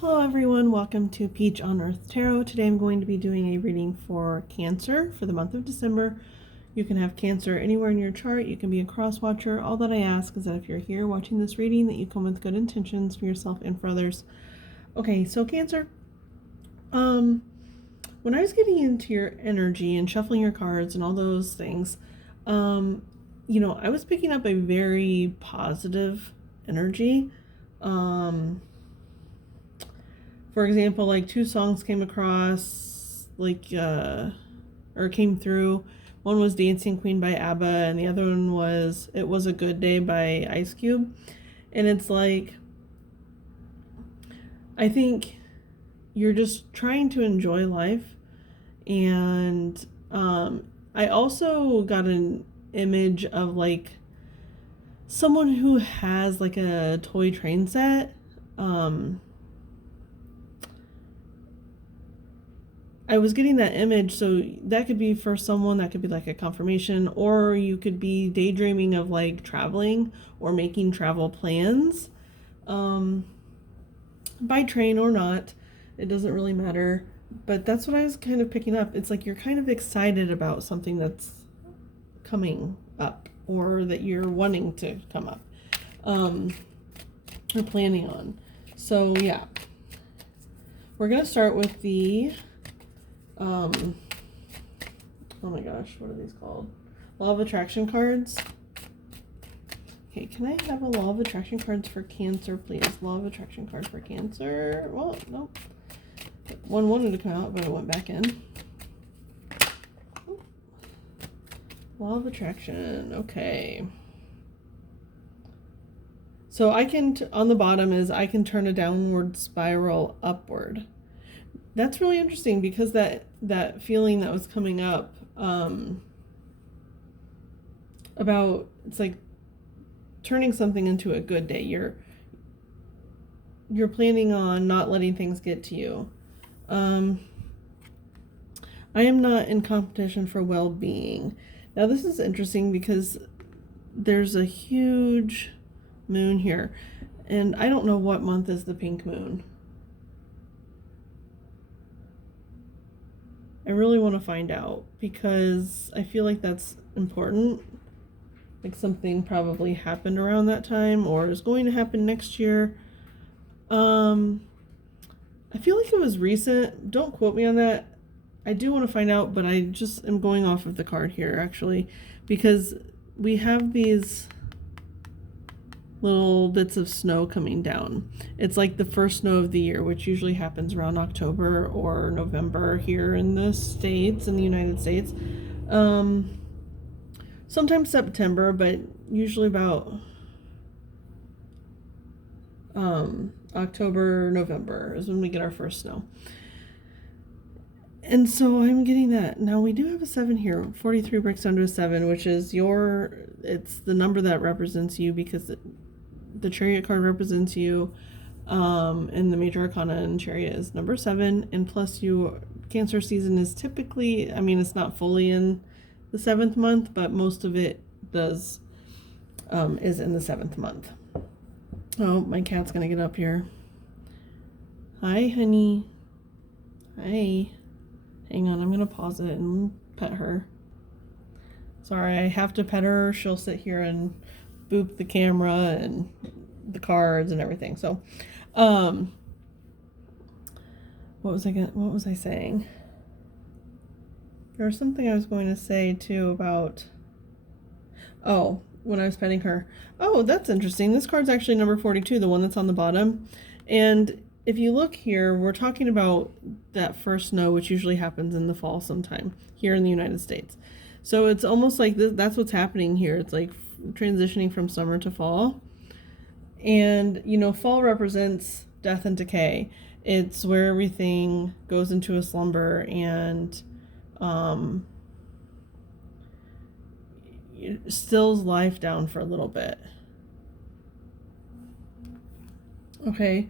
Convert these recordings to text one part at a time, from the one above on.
Hello everyone, welcome to Peach on Earth Tarot. Today I'm going to be doing a reading for Cancer for the month of December. You can have Cancer anywhere in your chart. You can be a cross watcher. All that I ask is that if you're here watching this reading, that you come with good intentions for yourself and for others. Okay, so Cancer, when I was getting into your energy and shuffling your cards and all those things, I was picking up a very positive energy. For example, like two songs came across, or came through. One was Dancing Queen by ABBA, and the other one was It Was a Good Day by Ice Cube. And it's like, I think you're just trying to enjoy life. And I also got an image of like someone who has like a toy train set. I was getting that image, so that could be for someone, that could be like a confirmation, or you could be daydreaming of like traveling or making travel plans, by train or not. It doesn't really matter, but that's what I was kind of picking up. It's like you're kind of excited about something that's coming up or that you're wanting to come up, or planning on. So yeah, we're gonna start with the oh my gosh, what are these called? Law of Attraction cards. Okay, can I have a Law of Attraction cards for Cancer, please? Law of Attraction card for Cancer. Well, no. One wanted to come out, but it went back in. Law of Attraction. Okay. So I can, on the bottom is I can turn a downward spiral upward. That's really interesting because that feeling that was coming up about, it's like turning something into a good day. You're planning on not letting things get to you. I am not in competition for well-being. Now this is interesting because there's a huge moon here, and I don't know what month is the pink moon. I really want to find out because I feel like that's important. Like something probably happened around that time or is going to happen next year. I feel like it was recent. Don't quote me on that. I do want to find out, but I just am going off of the card here actually because we have these little bits of snow coming down. It's like the first snow of the year, which usually happens around October or November here in the States, in the United States. Sometimes September, but usually about October, November is when we get our first snow. And so I'm getting that. Now we do have a 7 here. 43 breaks down to a 7, which is it's the number that represents you because the Chariot card represents you, and the major arcana in Chariot is number 7, and plus Cancer season is typically, I mean, it's not fully in the 7th month, but most of it is in the 7th month. Oh, my cat's gonna get up here. Hi, honey. Hi. Hang on, I'm gonna pause it and pet her. Sorry, I have to pet her. She'll sit here and boop the camera and the cards and everything. So, what was I saying? There was something I was going to say too about, when I was petting her. Oh, that's interesting. This card's actually number 42, the one that's on the bottom. And if you look here, we're talking about that first snow, which usually happens in the fall sometime here in the United States. So it's almost like that's what's happening here. It's like transitioning from summer to fall. And, fall represents death and decay. It's where everything goes into a slumber and it stills life down for a little bit. Okay.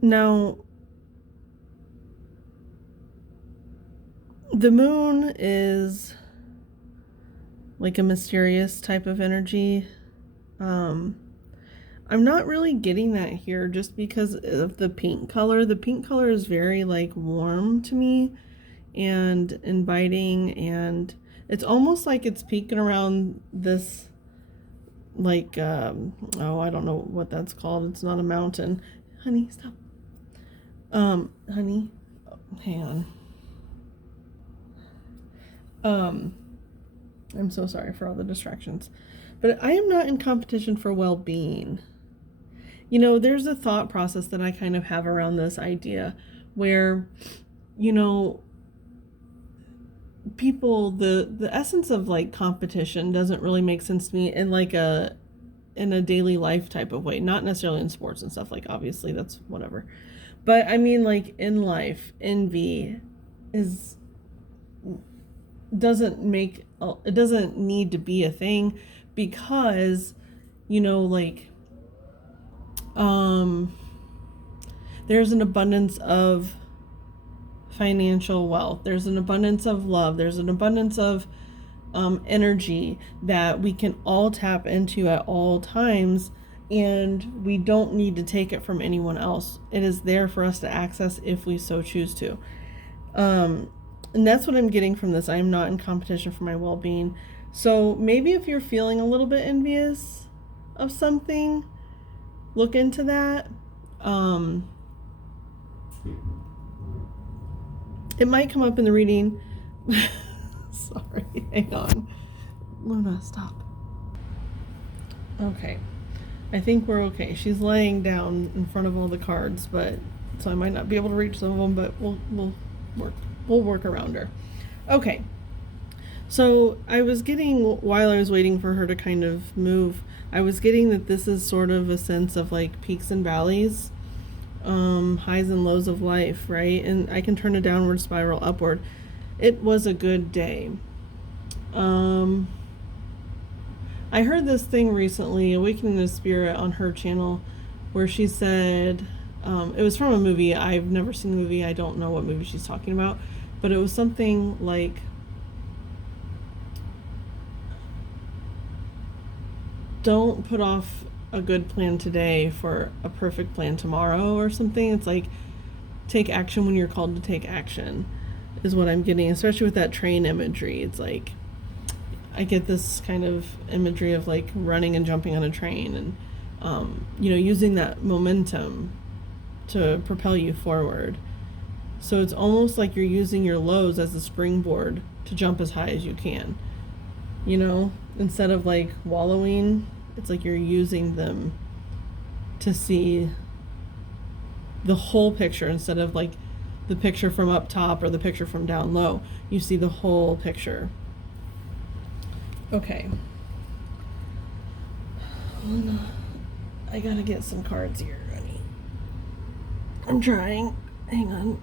Now, the moon is like a mysterious type of energy. I'm not really getting that here just because of the pink color. The pink color is very like warm to me and inviting, and it's almost like it's peeking around this like oh, I don't know what that's called. It's not a mountain. Honey, stop. Honey, hang on. I'm so sorry for all the distractions. But I am not in competition for well-being. You know, there's a thought process that I kind of have around this idea where, you know, people, the essence of like competition doesn't really make sense to me in like in a daily life type of way, not necessarily in sports and stuff, like obviously that's whatever. But I mean like in life, envy is doesn't make it doesn't need to be a thing because, you know, like there's an abundance of financial wealth, there's an abundance of love, there's an abundance of energy that we can all tap into at all times, and we don't need to take it from anyone else. It is there for us to access if we so choose to. And that's what I'm getting from this. I am not in competition for my well-being. So maybe if you're feeling a little bit envious of something, look into that. It might come up in the reading. Sorry, hang on. Luna, stop. Okay. I think we're okay. She's laying down in front of all the cards, but so I might not be able to reach some of them, but we'll work around her. Okay. So I was getting, while I was waiting for her to kind of move, I was getting that this is sort of a sense of like peaks and valleys, highs and lows of life, right? And I can turn a downward spiral upward. It was a good day. I heard this thing recently, Awakening the Spirit, on her channel, where she said, it was from a movie. I've never seen the movie. I don't know what movie she's talking about, but it was something like, don't put off a good plan today for a perfect plan tomorrow, or something. It's like, take action when you're called to take action, is what I'm getting, especially with that train imagery. It's like, I get this kind of imagery of like running and jumping on a train and, you know, using that momentum to propel you forward. So it's almost like you're using your lows as a springboard to jump as high as you can, you know, instead of like wallowing. It's like you're using them to see the whole picture instead of like the picture from up top or the picture from down low. You see the whole picture. Okay. I gotta get some cards here, honey. I'm trying. Hang on.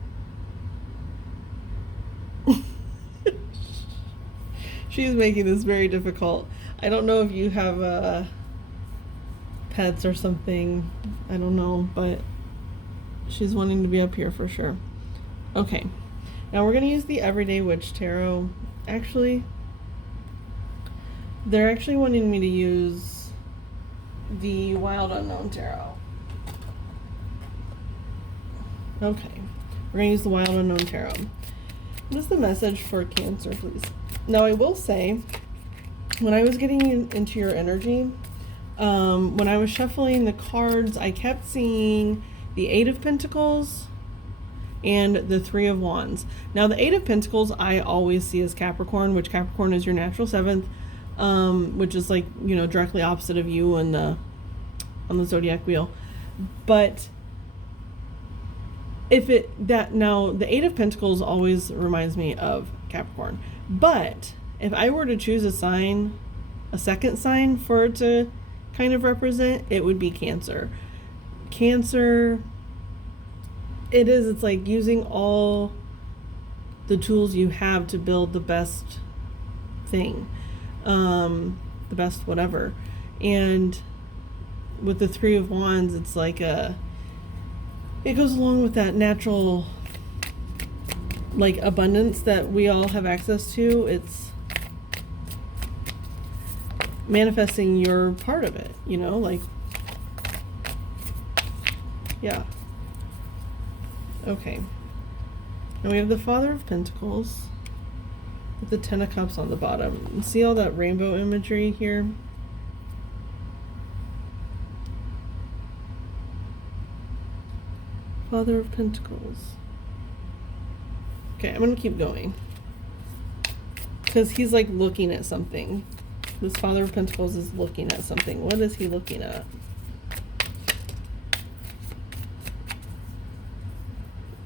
She's making this very difficult. I don't know if you have pets or something. I don't know, but she's wanting to be up here for sure. Okay. Now we're going to use the Everyday Witch Tarot. Actually, they're actually wanting me to use the Wild Unknown Tarot. Okay. We're going to use the Wild Unknown Tarot. What is the message for Cancer, please? Now, I will say, when I was getting into your energy, when I was shuffling the cards, I kept seeing the Eight of Pentacles and the Three of Wands. Now, the Eight of Pentacles I always see as Capricorn, which Capricorn is your natural seventh, which is like, you know, directly opposite of you on the zodiac wheel. But now the Eight of Pentacles always reminds me of Capricorn. But if I were to choose a sign, a second sign for it to kind of represent, it would be Cancer. Cancer, it's like using all the tools you have to build the best thing, the best whatever. And with the Three of Wands, it's like it goes along with that natural like abundance that we all have access to. manifesting your part of it, you know, like, yeah. Okay. Now we have the Father of Pentacles with the Ten of Cups on the bottom. See all that rainbow imagery here? Father of Pentacles. Okay, I'm gonna keep going. Because he's like looking at something. This Father of Pentacles is looking at something. What is he looking at?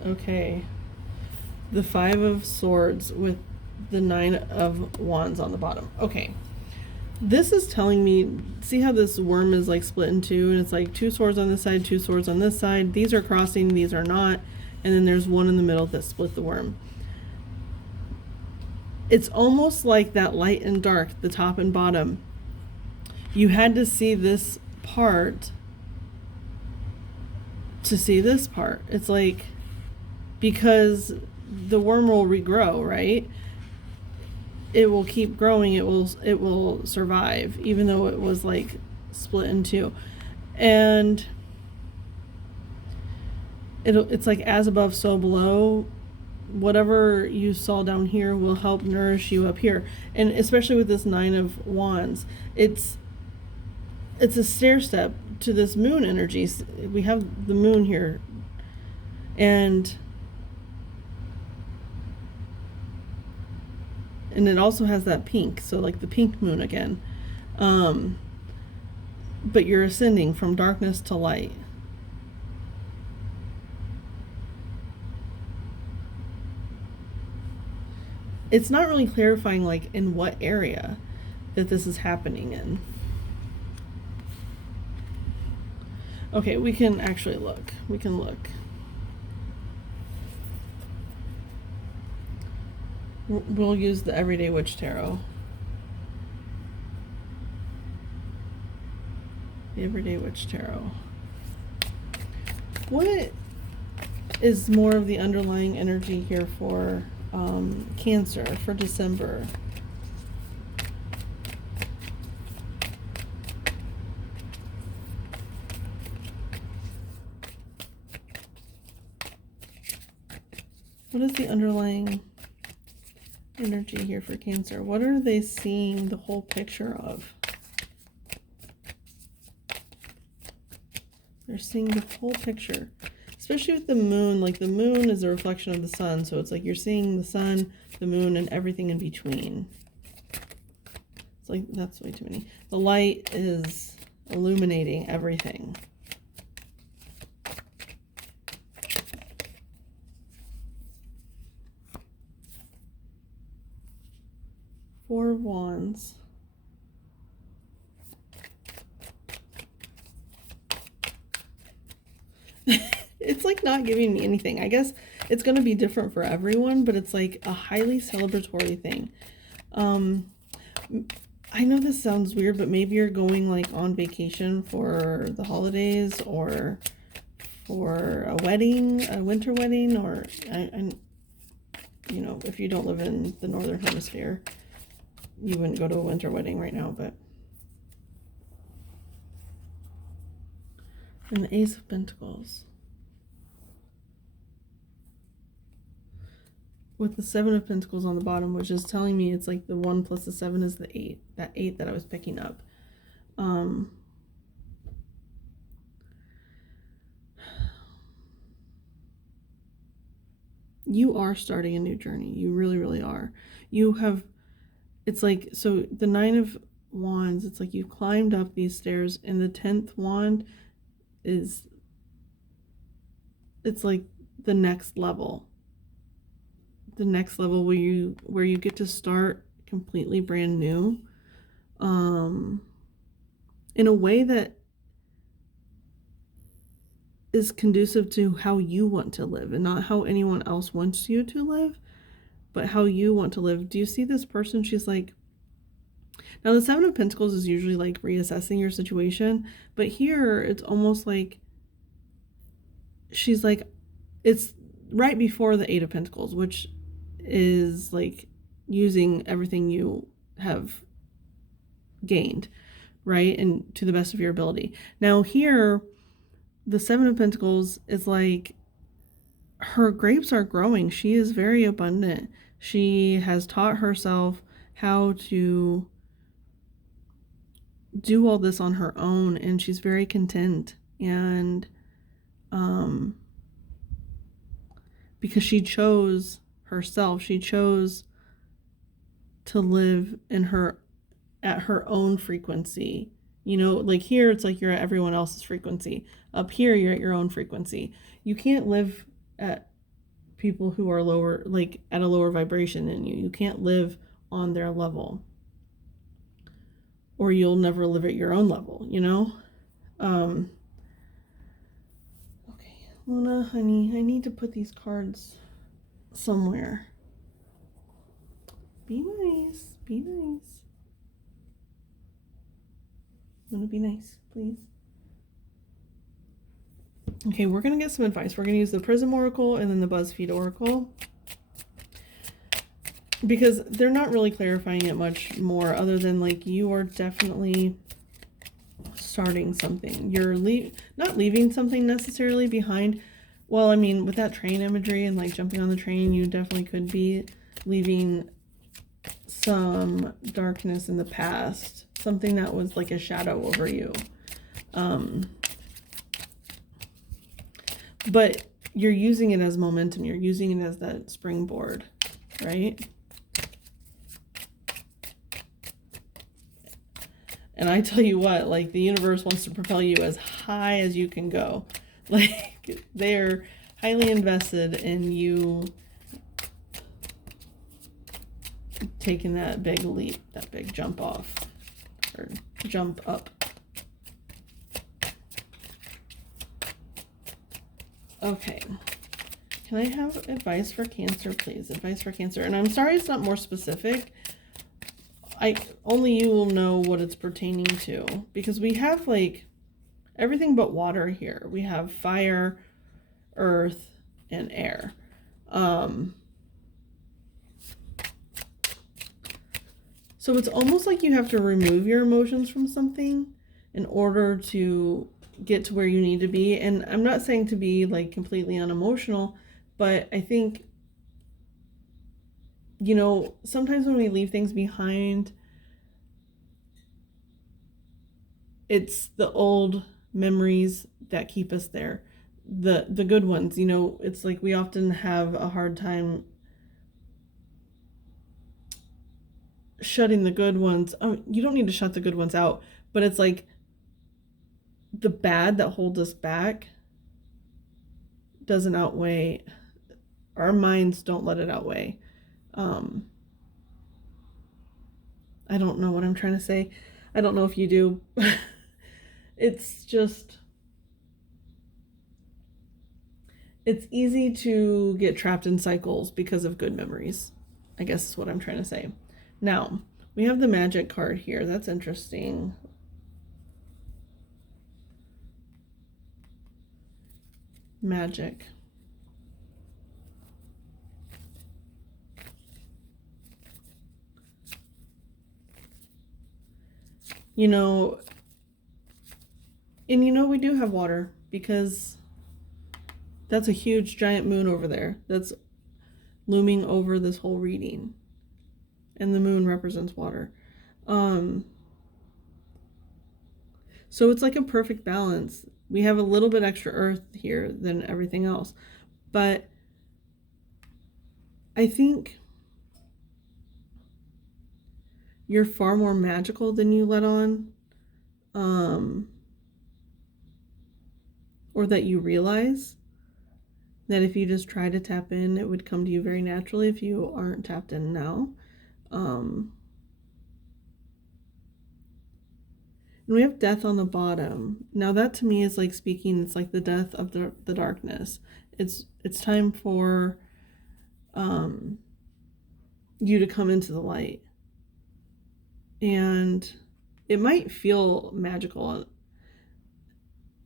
Okay. The Five of Swords with the Nine of Wands on the bottom. Okay. This is telling me, see how this worm is like split in two, and it's like two swords on this side, two swords on this side. These are crossing, these are not. And then there's one in the middle that split the worm. It's almost like that light and dark, the top and bottom. You had to see this part to see this part. It's like, because the worm will regrow, right? It will keep growing. It will survive, even though it was like split in two. And it's like as above, so below. Whatever you saw down here will help nourish you up here. And especially with this Nine of Wands, it's a stair step to this moon energy. We have the moon here, and it also has that pink, so like the pink moon again. But you're ascending from darkness to light. It's not really clarifying like in what area that this is happening in. Okay, we can actually look. We can look. We'll use the Everyday Witch Tarot. The Everyday Witch Tarot. What is more of the underlying energy here for Cancer for December? What is the underlying energy here for Cancer? What are they seeing the whole picture of? They're seeing the whole picture. Especially with the moon, like the moon is a reflection of the sun, so it's like you're seeing the sun, the moon, and everything in between. It's like, that's way too many. The light is illuminating everything. Four of Wands. It's like not giving me anything. I guess it's going to be different for everyone, but it's like a highly celebratory thing. I know this sounds weird, but maybe you're going like on vacation for the holidays, or for a wedding, a winter wedding, or you know, if you don't live in the northern hemisphere, you wouldn't go to a winter wedding right now. But and the Ace of Pentacles with the Seven of Pentacles on the bottom, which is telling me it's like the 1 plus the 7 is the 8. That 8 that I was picking up. You are starting a new journey. You really, really are. You have, it's like, so the Nine of Wands, it's like you've climbed up these stairs, and the 10th wand is, it's like the next level. The next level where you get to start completely brand new, in a way that is conducive to how you want to live, and not how anyone else wants you to live, but how you want to live. Do you see this person? She's like, now the Seven of Pentacles is usually like reassessing your situation, but here it's almost like she's like, it's right before the Eight of Pentacles, which is like using everything you have gained, right? And to the best of your ability. Now here, the Seven of Pentacles is like, her grapes are growing. She is very abundant. She has taught herself how to do all this on her own, and she's very content. And because she chose herself, she chose to live in her at her own frequency. You know, like here it's like you're at everyone else's frequency. Up here you're at your own frequency. You can't live at people who are lower, like at a lower vibration than you. You can't live on their level, or you'll never live at your own level, you know? Okay, Luna, honey, I need to put these cards somewhere. Be nice. Be nice. Luna, be nice, please. Okay, we're going to get some advice. We're going to use the Prism Oracle and then the BuzzFeed Oracle, because they're not really clarifying it much more other than like you are definitely starting something. You're not leaving something necessarily behind. Well, I mean, with that train imagery and like jumping on the train, you definitely could be leaving some darkness in the past, something that was like a shadow over you. But you're using it as momentum. You're using it as that springboard, right? And I tell you what, like the universe wants to propel you as high as you can go. Like they're highly invested in you taking that big leap, that big jump off, or jump up. Okay. Can I have advice for Cancer, please? Advice for Cancer. And I'm sorry it's not more specific. Only you will know what it's pertaining to, because we have like everything but water here. We have fire, earth, and air. So it's almost like you have to remove your emotions from something in order to get to where you need to be. And I'm not saying to be like completely unemotional, but I think, you know, sometimes when we leave things behind, it's the old memories that keep us there. The good ones, you know, it's like we often have a hard time shutting the good ones. Oh, you don't need to shut the good ones out, but it's like the bad that holds us back doesn't outweigh, our minds don't let it outweigh. I don't know what I'm trying to say. I don't know if you do. It's just, it's easy to get trapped in cycles because of good memories, I guess is what I'm trying to say. Now, we have the Magic card here. That's interesting. Magic. You know, and you know, we do have water, because that's a huge giant moon over there that's looming over this whole reading. And the moon represents water. So it's like a perfect balance. We have a little bit extra earth here than everything else. But I think you're far more magical than you let on. Or that you realize that if you just try to tap in, it would come to you very naturally if you aren't tapped in now. And we have death on the bottom. Now that to me is like speaking, it's like the death of the darkness. It's time for you to come into the light. And it might feel magical.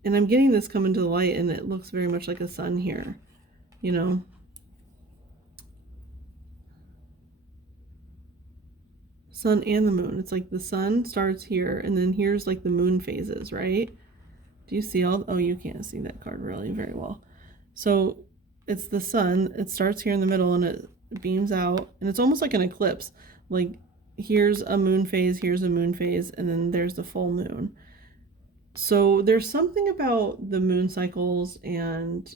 And I'm getting this come into the light, and it looks very much like a sun here, you know. sun and the moon. It's like the sun starts here, and then here's like the moon phases, right? Do you see all? Oh, you can't see that card really very well. So it's the sun. It starts here in the middle, and it beams out, and it's almost like an eclipse. Like here's a moon phase, here's a moon phase, and then there's the full moon. So there's something about the moon cycles and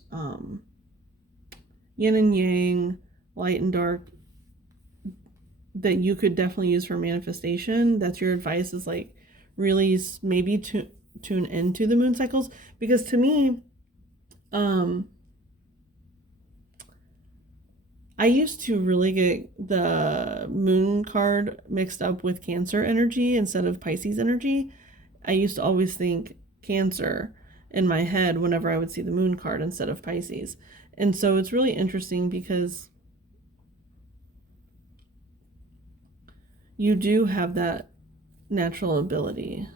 yin and yang, light and dark, that you could definitely use for manifestation. That's your advice, is like really maybe tune into the moon cycles, because to me, I used to really get the moon card mixed up with Cancer energy instead of Pisces energy. I used to always think Cancer in my head whenever I would see the moon card instead of Pisces. And so it's really interesting because you do have that natural ability.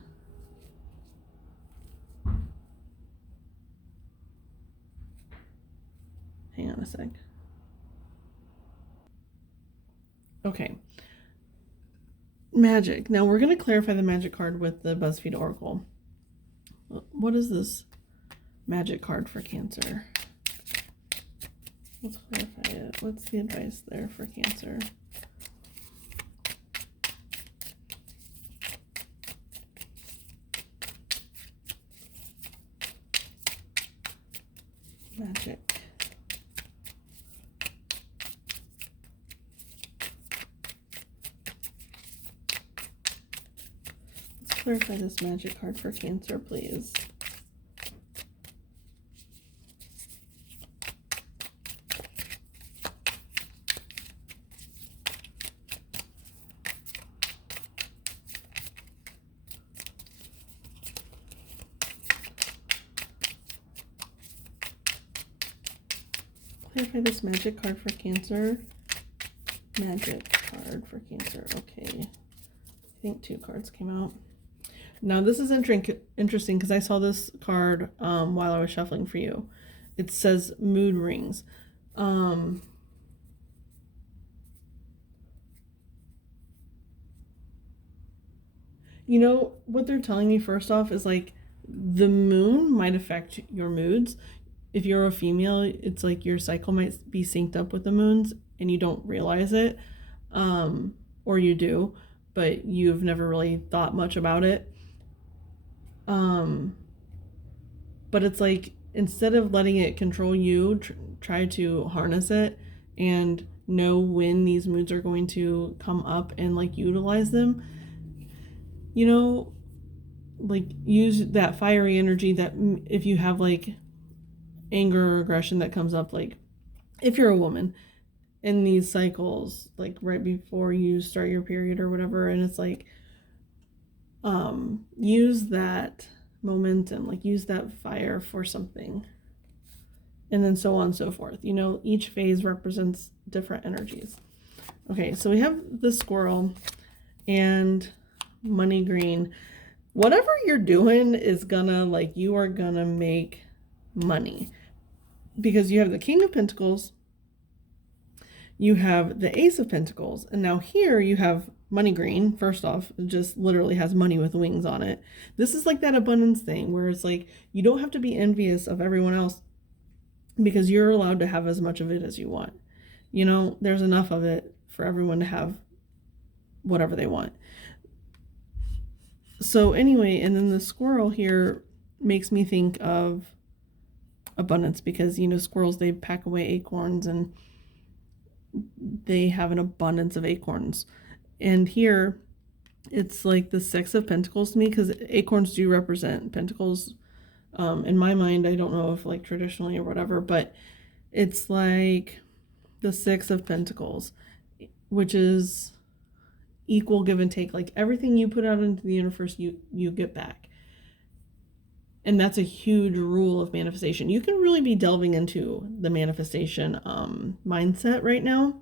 Hang on a sec. Okay. Magic. Now we're going to clarify the magic card with the BuzzFeed Oracle. What is this magic card for Cancer? Let's clarify it. What's the advice there for Cancer? Magic. Let's clarify this magic card for Cancer, please. Clarify this magic card for Cancer. Magic card for Cancer. Okay. I think 2 cards came out. Now this is interesting because I saw this card while I was shuffling for you. It says mood rings. You know, what they're telling me first off is like the moon might affect your moods. If you're a female, it's like your cycle might be synced up with the moon's and you don't realize it. Or you do, but you've never really thought much about it. But it's like, instead of letting it control you, try to harness it and know when these moods are going to come up and like utilize them. You know, like use that fiery energy that if you have like anger or aggression that comes up, like if you're a woman in these cycles, like right before you start your period or whatever, and it's like use that momentum, like use that fire for something, and then so on and so forth. You know, each phase represents different energies. Okay, so we have the squirrel and money green. Whatever you're doing is gonna, like, you are gonna make money, because you have the King of Pentacles, you have the Ace of Pentacles, and now here you have money green. First off, it just literally has money with wings on it. This is like that abundance thing where it's like you don't have to be envious of everyone else because you're allowed to have as much of it as you want. You know, there's enough of it for everyone to have whatever they want. So anyway, and then the squirrel here makes me think of abundance, because, you know, squirrels, they pack away acorns and they have an abundance of acorns. And here it's like the 6 of Pentacles to me, because acorns do represent pentacles. In my mind, I don't know if like traditionally or whatever, but it's like the 6 of Pentacles, which is equal give and take. Like everything you put out into the universe, you get back. And that's a huge rule of manifestation. You can really be delving into the manifestation mindset right now.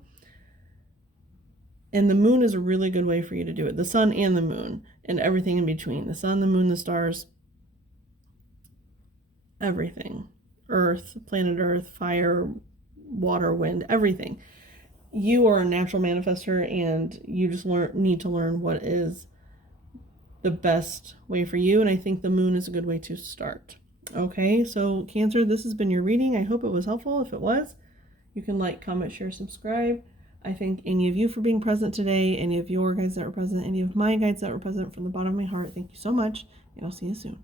And the moon is a really good way for you to do it. The sun and the moon and everything in between. The sun, the moon, the stars, everything. Earth, planet Earth, fire, water, wind, everything. you are a natural manifester, and you just need to learn what is the best way for you. And I think the moon is a good way to start. Okay, so Cancer, this has been your reading. I hope it was helpful. If it was, you can like, comment, share, subscribe. I thank any of you for being present today, any of your guides that were present, any of my guides that were present, from the bottom of my heart. Thank you so much, and I'll see you soon.